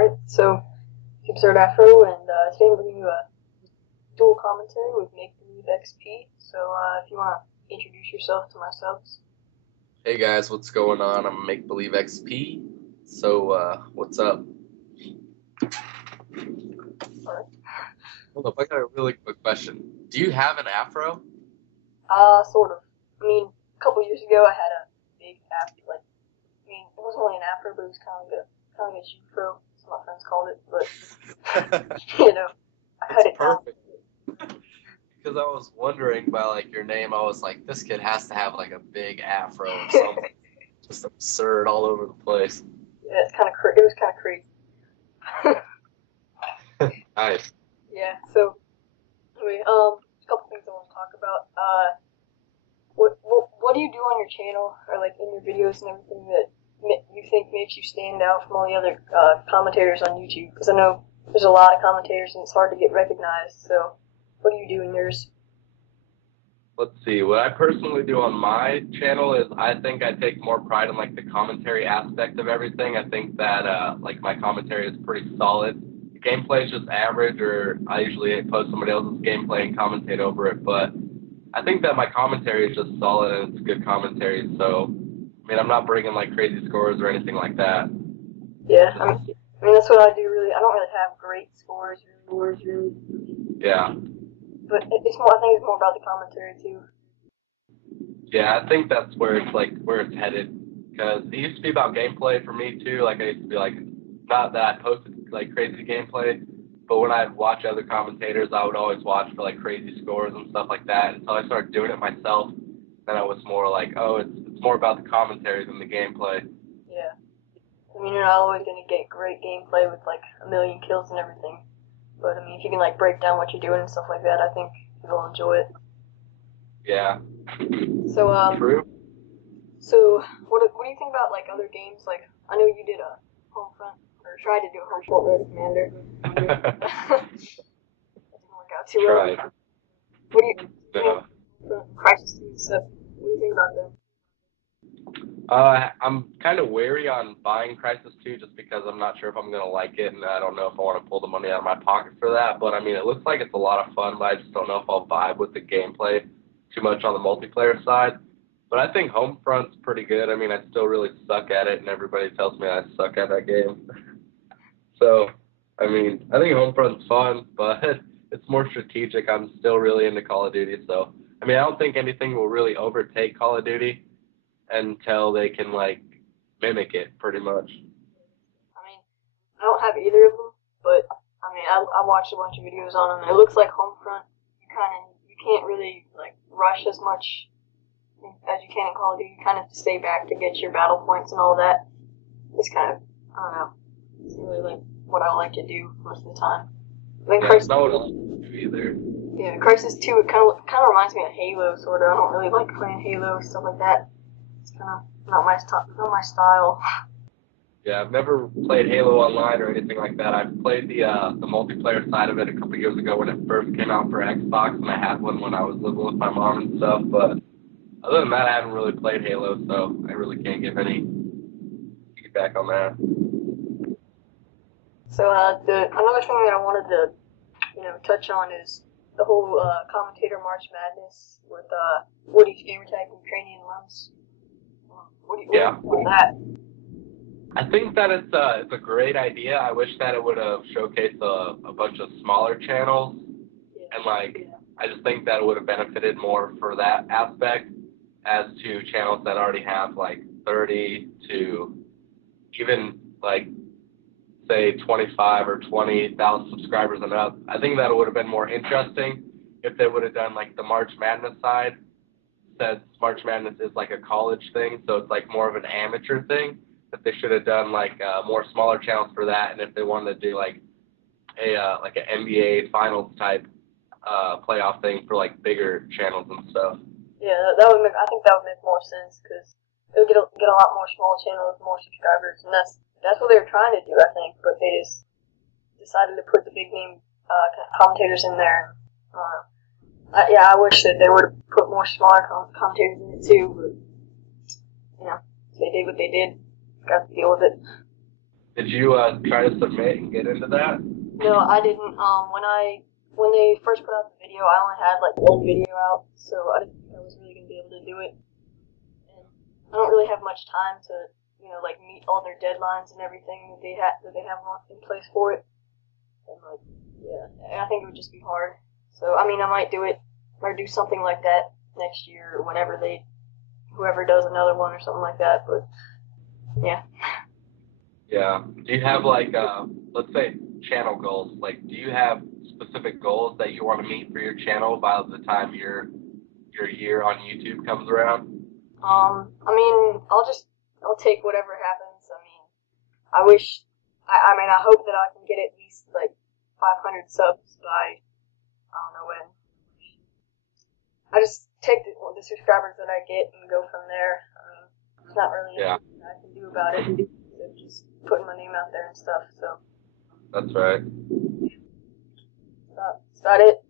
Alright, so episode Afro, and today I'm bringing you a dual commentary with MakeBelieveXP. So if you want to introduce yourself to my subs. Hey guys, what's going on? I'm MakeBelieveXP. So, what's up? Alright. Hold up, I got a really quick question. Do you have an afro? Sort of. I mean, a couple years ago I had a big afro, it wasn't really an afro, but it was kind of a G-fro, as my friends called it, but, I cut it down. Perfect. Because I was wondering by, your name, I was like, this kid has to have, a big afro or something. Just absurd all over the place. Yeah, it was kind of crazy. Nice. Yeah, so, anyway, a couple things I want to talk about. What do you do on your channel, or, in your videos and everything that you think makes you stand out from all the other commentators on YouTube? Because I know there's a lot of commentators and it's hard to get recognized, so what do you do in yours? Let's see. What I personally do on my channel is I think I take more pride in, the commentary aspect of everything. I think that, my commentary is pretty solid. The gameplay is just average, or I usually post somebody else's gameplay and commentate over it, but I think that my commentary is just solid and it's good commentary, so, I'm not bringing, crazy scores or anything like that. Yeah, I mean that's what I do, really. I don't really have great scores or really. Yeah. But I think it's more about the commentary, too. Yeah, I think that's where it's headed, because it used to be about gameplay for me, too. I used to be, not that I posted, crazy gameplay, but when I'd watch other commentators, I would always watch for, crazy scores and stuff like that, until I started doing it myself, then I was more it's more about the commentary than the gameplay. Yeah. I mean, you're not always going to get great gameplay with, a million kills and everything. But, if you can, break down what you're doing and stuff like that, I think you'll enjoy it. Yeah. So, True. So, what do you think about, other games? I know you did a Homefront, or tried to do a Homefront Road Commander. That didn't work out too well. Tried. What do you think? Crisis 2 and stuff. What do you think about them? I'm kind of wary on buying Crisis 2 just because I'm not sure if I'm going to like it, and I don't know if I want to pull the money out of my pocket for that. But, it looks like it's a lot of fun, but I just don't know if I'll vibe with the gameplay too much on the multiplayer side. But I think Homefront's pretty good. I still really suck at it, and everybody tells me I suck at that game. So, I think Homefront's fun, but it's more strategic. I'm still really into Call of Duty, so, I don't think anything will really overtake Call of Duty until they can, mimic it, pretty much. I don't have either of them, but, I watched a bunch of videos on them, and it looks like Homefront, you can't really, rush as much as you can in Call of Duty. You kind of have to stay back to get your battle points and all that. It's kind of, I don't know, it's really, what I like to do most of the time. That's not what I like to do either. Yeah, Crisis 2, it kind of reminds me of Halo, sort of. I don't really like playing Halo, stuff like that. It's kind of not my style. Yeah, I've never played Halo Online or anything like that. I've played the multiplayer side of it a couple years ago when it first came out for Xbox, and I had one when I was living with my mom and stuff, but other than that, I haven't really played Halo, so I really can't give any feedback on that. So, another thing that I wanted to, touch on is the whole commentator March Madness with Woody's gamertag Ukrainian Lums. What do you think about that? I think that it's a great idea. I wish that it would have showcased a bunch of smaller channels, and I just think that it would have benefited more for that aspect as to channels that already have 30 to even say 25 or 20,000 subscribers and up. I think that it would have been more interesting if they would have done the March Madness side, since March Madness is a college thing, so it's more of an amateur thing. That they should have done more smaller channels for that, and if they wanted to do an NBA finals type playoff thing for bigger channels and stuff. Yeah, I think that would make more sense, because it would get a lot more small channels, more subscribers, and that's what they were trying to do, I think, but they just decided to put the big name commentators in there. I wish that they would have put more smaller commentators in it too, but they did what they did. Got to deal with it. Did you try to submit and get into that? No, I didn't. When they first put out the video, I only had like one video out, so I didn't think I was really gonna be able to do it. And I don't really have much time to, like meet all their deadlines and everything that they have in place for it. And like, yeah, I think it would just be hard. So I mean, I might do it or do something like that next year or whenever whoever does another one or something like that. But yeah. Yeah. Do you have like, let's say, channel goals? Like, do you have specific goals that you want to meet for your channel by the time your year on YouTube comes around? I mean, I'll take whatever happens. I mean, I hope that I can get at least like 500 subs by, I don't know when. I just take the subscribers that I get and go from there. I mean, there's not really anything I can do about it. So just putting my name out there and stuff, so. That's right. That's about it.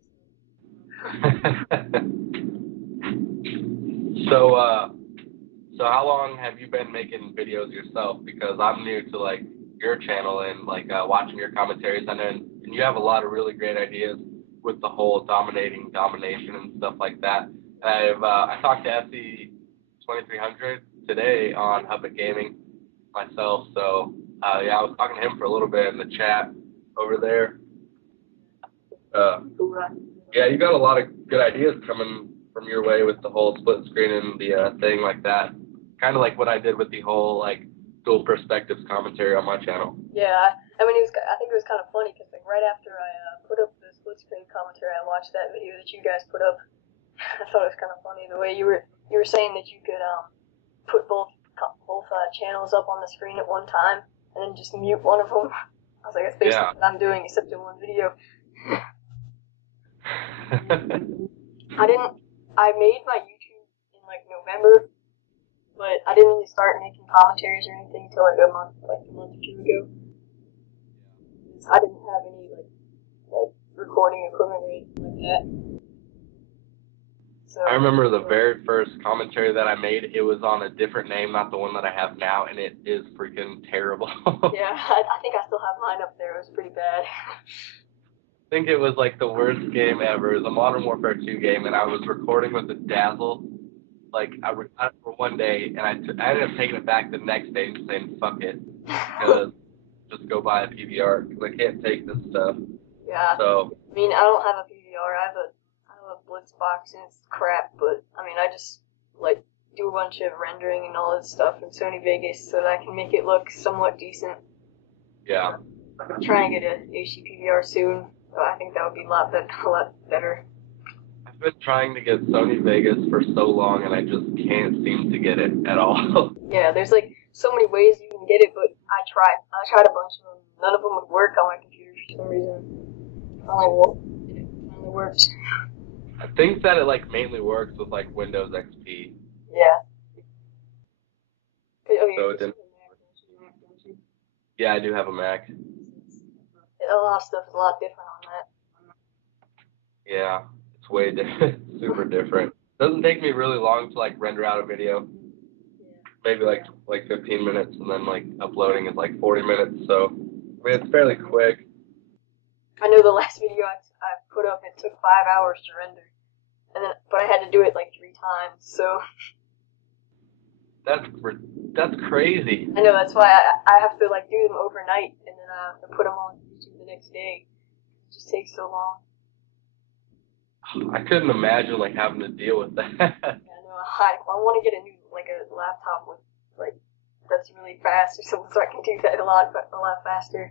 So how long have you been making videos yourself? Because I'm new to like your channel and like watching your commentaries, and you have a lot of really great ideas with the whole domination and stuff like that. I talked to SE 2300 today on Hubbard Gaming myself, so yeah, I was talking to him for a little bit in the chat over there. Yeah, you got a lot of good ideas coming from your way with the whole split screen and the thing like that. Kind of like what I did with the whole like dual perspectives commentary on my channel. Yeah, I mean, I think it was kind of funny because like right after I put up the split screen commentary, I watched that video that you guys put up. I thought it was kind of funny the way you were saying that you could put both channels up on the screen at one time and then just mute one of them. I was like, that's basically what I'm doing, except in one video. I made my YouTube in like November, but I didn't really start making commentaries or anything until like a month or two ago. I didn't have any like recording equipment or anything like that. So, I remember the very first commentary that I made, it was on a different name, not the one that I have now, and it is freaking terrible. Yeah, I think I still have mine up there. It was pretty bad. I think it was like the worst game ever. It was a Modern Warfare 2 game, and I was recording with a Dazzle. Like, I recorded for one day, and I ended up taking it back the next day and saying, fuck it. Just go buy a PVR, because I can't take this stuff. Yeah. So, I mean, I don't have a PVR. I have a Blitzbox, and it's crap, but, I mean, I just, like, do a bunch of rendering and all this stuff in Sony Vegas so that I can make it look somewhat decent. Yeah. I'm trying to get an HD PVR soon. So I think that would be a lot better. I've been trying to get Sony Vegas for so long, and I just can't seem to get it at all. Yeah, there's like so many ways you can get it, but I tried a bunch of them. None of them would work on my computer for some reason. It finally worked. I think that it like mainly works with like Windows XP. Yeah. So it didn't. Yeah, I do have a Mac. A lot of stuff is a lot different on that. Yeah, it's way different, super different. Doesn't take me really long to like render out a video. Maybe like 15 minutes, and then like uploading is like 40 minutes. So I mean, it's fairly quick. I know the last video I put up, it took 5 hours to render, but I had to do it like 3 times. So that's crazy. I know, that's why I have to like do them overnight, and then I have to put them on YouTube the next day. It just takes so long. I couldn't imagine like having to deal with that. Yeah, no, I want to get a new a laptop with like that's really fast or something, so I can do that a lot faster.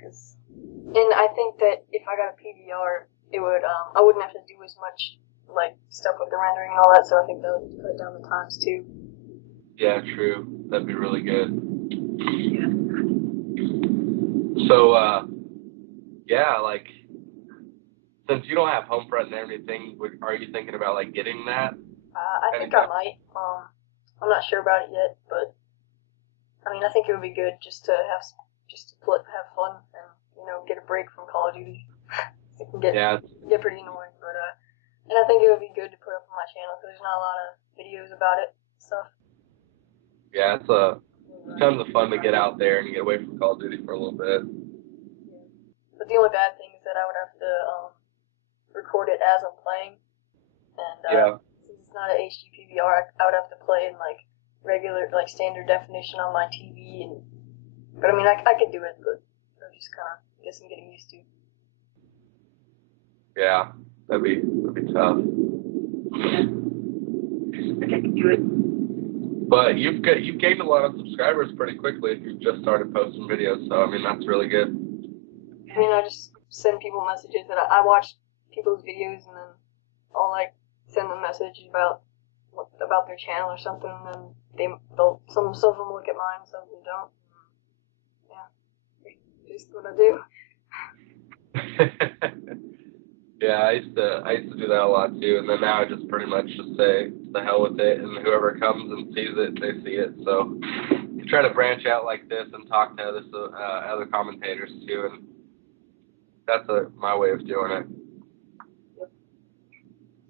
And I think that if I got a PVR, it would I wouldn't have to do as much like stuff with the rendering and all that. So I think that would cut down the times too. Yeah, true. That'd be really good. Yeah. So, yeah, like, since you don't have Homefront and everything, are you thinking about, like, getting that? I think I might. I'm not sure about it yet, but, I mean, I think it would be good just to have fun and, get a break from Call of Duty. It can get pretty annoying, but, and I think it would be good to put up on my channel, because there's not a lot of videos about it, stuff. Yeah, it's a It's tons of fun to get out there and get away from Call of Duty for a little bit. Yeah. But the only bad thing is that I would have to record it as I'm playing, and since it's not an HD PVR, I would have to play in like regular, like standard definition on my TV. But I mean, I could do it, but I'm just kind of guessing getting used to. Yeah, that'd be tough. I think I can do it. But you've gained a lot of subscribers pretty quickly if you've just started posting videos. So I mean, that's really good. I mean, I just send people messages that I watch people's videos, and then I'll like send them messages about their channel or something, and then some of them look at mine, some of them don't. Yeah, just what I do. Yeah, I used to do that a lot too, and then now I just pretty much just say the hell with it, and whoever comes and sees it, they see it. So I try to branch out like this and talk to other commentators too, and that's my way of doing it. Yep.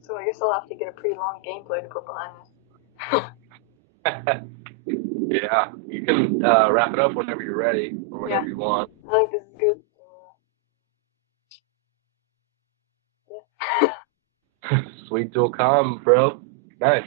So I guess I'll have to get a pretty long gameplay to put behind this. Yeah, you can wrap it up whenever you're ready or whenever you want. I think this is good. Sweet dual com, bro. Nice.